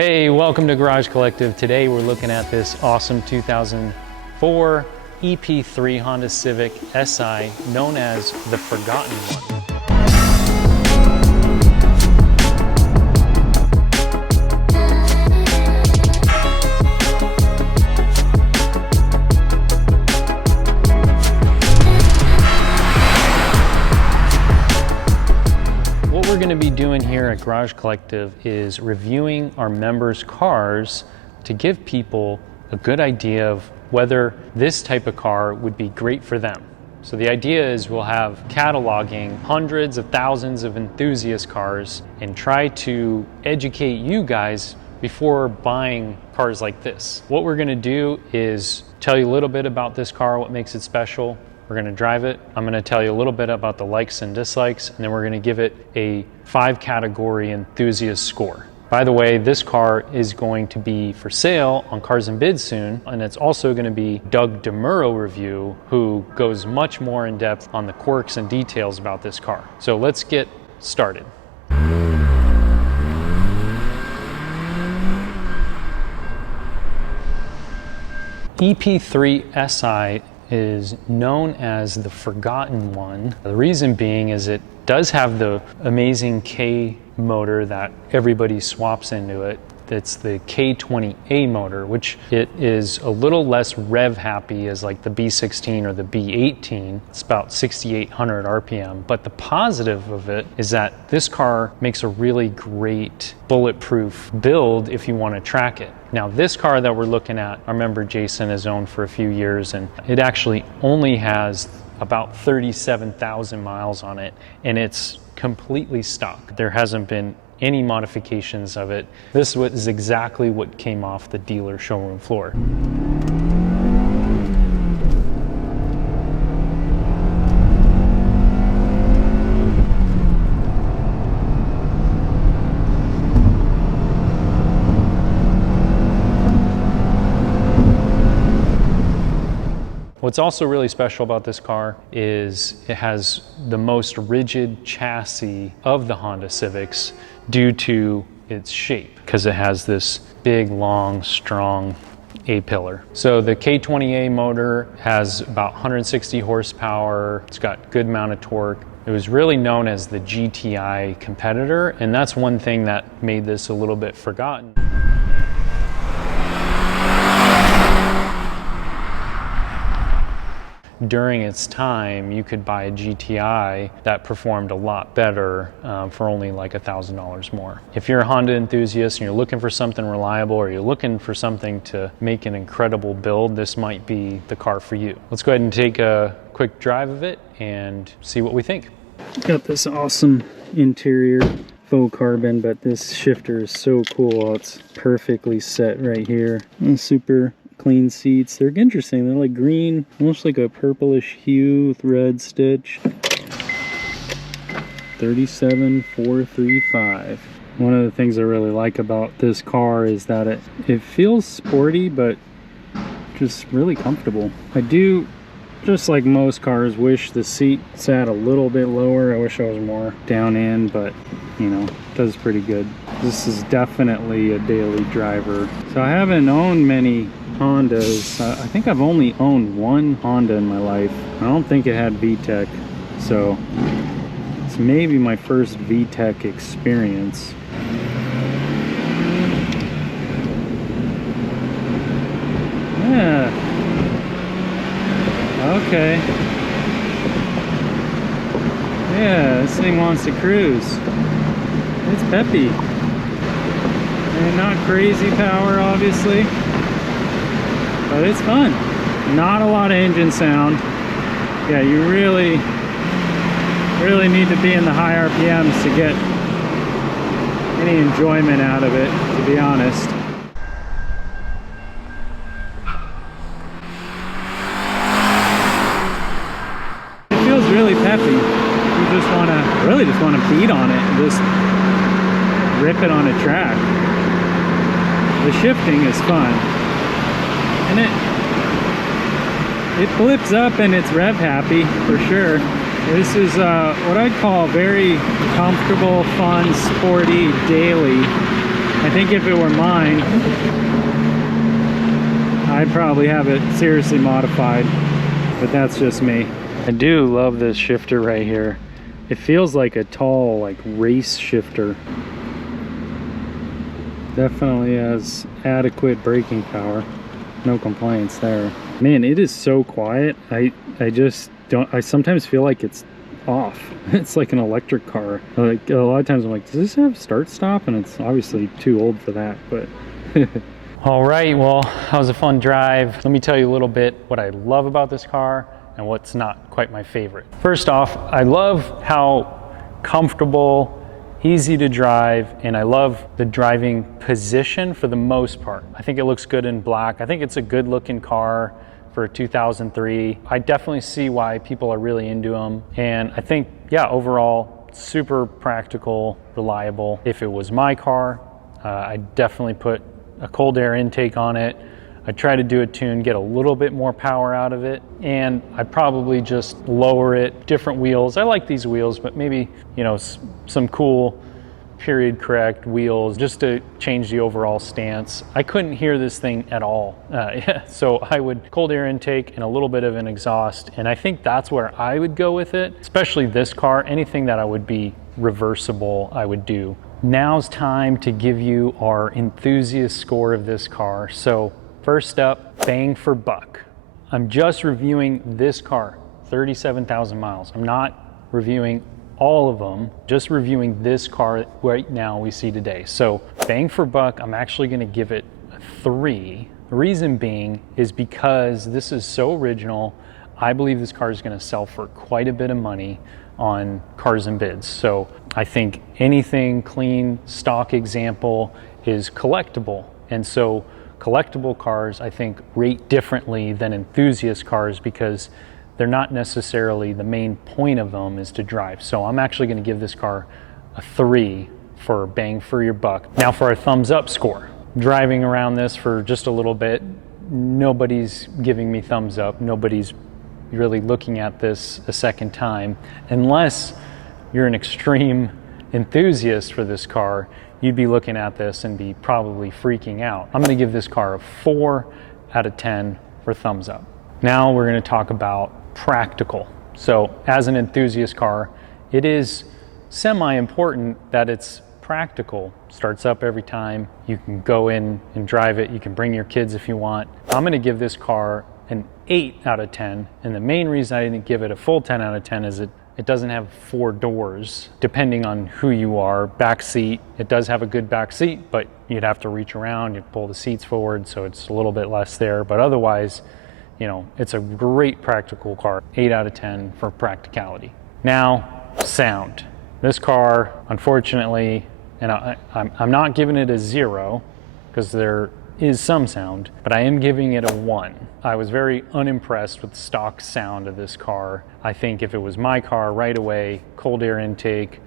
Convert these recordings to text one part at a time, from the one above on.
Hey, welcome to Garage Collective. Today we're looking at this awesome 2004 EP3 Honda Civic Si, known as the Forgotten One. What we're going to be doing here at Garage Collective is reviewing our members' cars to give people a good idea of whether this type of car would be great for them. So the idea is we'll have cataloging hundreds of thousands of enthusiast cars and try to educate you guys before buying cars like this. What we're going to do is tell you a little bit about this car, what makes it special. We're going to drive it. I'm going to tell you a little bit about the likes and dislikes, and then we're going to give it a 5-category enthusiast score. By the way, this car is going to be for sale on Cars and Bids soon, and it's also going to be Doug DeMuro review, who goes much more in depth on the quirks and details about this car. So let's get started. EP3 Si is known as the Forgotten One. The reason being is it does have the amazing K motor that everybody swaps into it. It's the K20A motor, which it is a little less rev happy as like the B16 or the B18. It's about 6,800 RPM. But the positive of it is that this car makes a really great bulletproof build if you want to track it. Now this car that we're looking at, I remember Jason has owned for a few years, and it actually only has about 37,000 miles on it, and it's completely stock. There hasn't been any modifications of it. This was exactly what came off the dealer showroom floor. What's also really special about this car is it has the most rigid chassis of the Honda Civics due to its shape, because it has this big, long, strong A-pillar. So the K20A motor has about 160 horsepower. It's got good amount of torque. It was really known as the GTI competitor, and that's one thing that made this a little bit forgotten. During its time, you could buy a GTI that performed a lot better for only like $1,000 more. If you're a Honda enthusiast and you're looking for something reliable, or you're looking for something to make an incredible build, this might be the car for you. Let's go ahead and take a quick drive of it and see what we think. Got this awesome interior faux carbon, but this shifter is so cool. It's perfectly set right here. Super clean seats. They're interesting. They're like green, almost like a purplish hue with red stitch. 37,435. One of the things I really like about this car is that it feels sporty, but just really comfortable. I do, just like most cars, wish the seat sat a little bit lower. I wish I was more down in, but you know, it does pretty good. This is definitely a daily driver. So I haven't owned many Hondas. I think I've only owned one Honda in my life. I don't think it had VTEC, so it's maybe my first VTEC experience. Yeah. Okay. Yeah, this thing wants to cruise. It's peppy. And not crazy power, obviously, but it's fun. Not a lot of engine sound. Yeah, you really need to be in the high RPMs to get any enjoyment out of it, to be honest. It feels really peppy. You really just want to beat on it and just rip it on a track. The shifting is fun, and it flips up and it's rev happy for sure. This is what I'd call very comfortable, fun, sporty, daily I think if it were mine, I'd probably have it seriously modified, but that's just me. I do love this shifter right here. It feels like a tall, like race shifter. Definitely has adequate braking power. No complaints there. Man, it is so quiet. I just don't, I sometimes feel like it's off. It's like an electric car. Like a lot of times I'm like, does this have start stop? And it's obviously too old for that, but. All right, well, that was a fun drive. Let me tell you a little bit what I love about this car and what's not quite my favorite. First off, I love how comfortable, easy to drive, and I love the driving position for the most part. I think it looks good in black. I think it's a good looking car for a 2003. I definitely see why people are really into them. And I think, yeah, overall, super practical, reliable. If it was my car, I'd definitely put a cold air intake on it. I try to do a tune, get a little bit more power out of it, and I'd probably just lower it, different wheels. I like these wheels, but maybe, you know, some cool period correct wheels just to change the overall stance. I couldn't hear this thing at all. So I would cold air intake and a little bit of an exhaust, and I think that's where I would go with it, especially this car. Anything that I would be reversible, I would do. Now's time to give you our enthusiast score of this car. So first up, bang for buck. I'm just reviewing this car, 37,000 miles. I'm not reviewing all of them, just reviewing this car right now we see today. So bang for buck, I'm actually gonna give it a 3. The reason being is because this is so original. I believe this car is gonna sell for quite a bit of money on Cars and Bids. So I think anything clean stock example is collectible. And so collectible cars, I think, rate differently than enthusiast cars because they're not necessarily, the main point of them is to drive. So I'm actually gonna give this car a 3 for bang for your buck. Now for our thumbs up score. Driving around this for just a little bit, nobody's giving me thumbs up. Nobody's really looking at this a second time, unless you're an extreme enthusiast for this car. You'd be looking at this and be probably freaking out. I'm gonna give this car a 4 out of 10 for thumbs up. Now we're gonna talk about practical. So as an enthusiast car, it is semi-important that it's practical. Starts up every time. You can go in and drive it. You can bring your kids if you want. I'm gonna give this car an 8 out of 10. And the main reason I didn't give it a full 10 out of 10 is it doesn't have 4 doors, depending on who you are. Back seat, it does have a good back seat, but you'd have to reach around, you'd pull the seats forward, so it's a little bit less there. But otherwise, you know, it's a great practical car. 8 out of 10 for practicality. Now, sound. This car, unfortunately, and I'm not giving it a 0 because there is some sound, but I am giving it a 1. I was very unimpressed with the stock sound of this car. I think if it was my car, right away, cold air intake,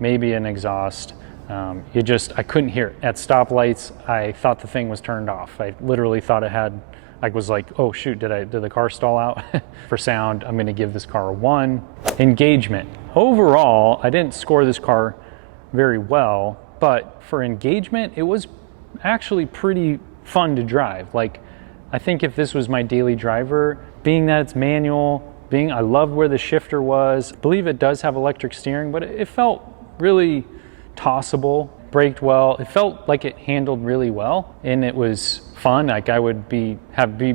maybe an exhaust. I couldn't hear it. At stoplights, I thought the thing was turned off. I literally thought it had, I was like, oh shoot, did the car stall out? For sound, I'm gonna give this car a 1. Engagement. Overall, I didn't score this car very well, but for engagement, it was actually pretty fun to drive. Like, I think if this was my daily driver, being that it's manual, I love where the shifter was. I believe it does have electric steering, but it felt really tossable, braked well. It felt like it handled really well, and it was fun. Like, I would be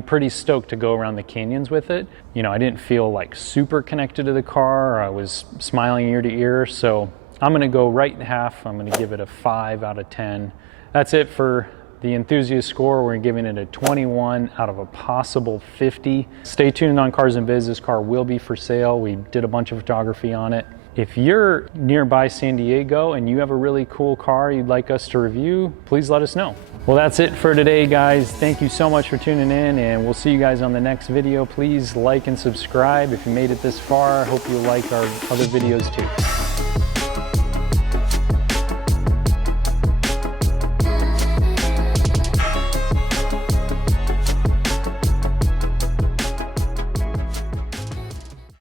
pretty stoked to go around the canyons with it. You know, I didn't feel like super connected to the car. I was smiling ear to ear, so I'm gonna go right in half. I'm gonna give it a 5 out of 10. That's it for the enthusiast score. We're giving it a 21 out of a possible 50. Stay tuned on Cars and Biz. This car will be for sale. We did a bunch of photography on it. If you're nearby San Diego and you have a really cool car you'd like us to review, please let us know. Well, that's it for today, guys. Thank you so much for tuning in, and we'll see you guys on the next video. Please like and subscribe if you made it this far. I hope you like our other videos too.